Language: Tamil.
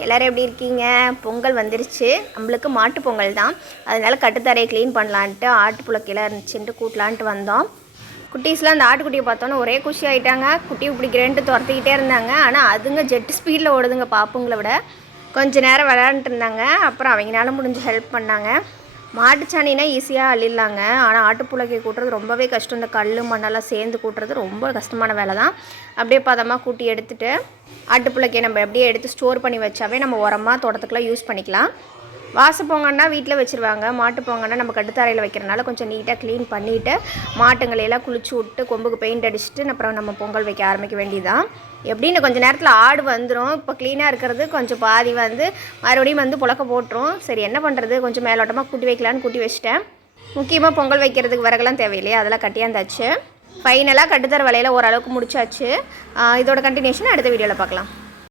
எல்லோரும் எப்படி இருக்கீங்க? பொங்கல் வந்துருச்சு. நம்மளுக்கு மாட்டு பொங்கல் தான். அதனால் கட்டுத்தரையை க்ளீன் பண்ணலான்ட்டு ஆட்டு புழக்கையில் இருந்துச்சுன்ட்டு கூட்டலான்ட்டு வந்தோம். குட்டீஸ்லாம் அந்த ஆட்டுக்குட்டியை பார்த்தோன்னே ஒரே குஷி ஆகிட்டாங்க குட்டியை பிடிக்கிறேன்ட்டு துரத்திக்கிட்டே இருந்தாங்க. ஆனால் அதுங்க ஜெட் ஸ்பீடில் ஓடுதுங்க பாப்புங்களை விட. கொஞ்ச நேரம் விளையாண்டுட்டு இருந்தாங்க. அப்புறம் அவங்களால முடிஞ்சு ஹெல்ப் பண்ணாங்க. மாட்டுச்சாணினா ஈஸியாக அள்ளிடலாங்க. ஆனால் ஆட்டுப்புழக்கை கூட்டுறது ரொம்பவே கஷ்டம். இந்த கல் மண்ணெல்லாம் சேர்ந்து கூட்டுறது ரொம்ப கஷ்டமான வேலை தான் அப்படியே பதமாக கூட்டி எடுத்துகிட்டு ஆட்டுப்புழக்கையை நம்ம அப்படியே எடுத்து ஸ்டோர் பண்ணி வச்சாவே நம்ம உரமாக தோட்டத்துக்குலாம் யூஸ் பண்ணிக்கலாம். வாச பொங்கன்னா வீட்டில் வச்சுருவாங்க மாட்டு பொங்கன்னா நம்ம கட்டுத்தரையில் வைக்கிறனால கொஞ்சம் நீட்டாக க்ளீன் பண்ணிவிட்டு மாட்டுங்களையெல்லாம் குளிச்சு விட்டு கொம்புக்கு பெயிண்ட் அடிச்சுட்டு அப்புறம் நம்ம பொங்கல் வைக்க ஆரம்பிக்க வேண்டியதான் எப்படின்னு கொஞ்சம் நேரத்தில் ஆடு வந்துடும் இப்போ க்ளீனாக இருக்கிறது கொஞ்சம் பாதி வந்து மறுபடியும் வந்து புழக்க போட்டுரும். சரி என்ன பண்ணுறது கொஞ்சம் மேலோட்டமாக கூட்டி வைக்கலான்னு கூட்டி வச்சிட்டேன். முக்கியமாக பொங்கல் வைக்கிறதுக்கு விறகுலாம் தேவையில்லையே? அதெல்லாம் கட்டியாந்தாச்சு ஃபைனலாக கட்டுத்தர வேலையில் ஓரளவுக்கு முடிச்சாச்சு. இதோட கண்டினியூஷன் அடுத்த வீடியோவில் பார்க்கலாம்.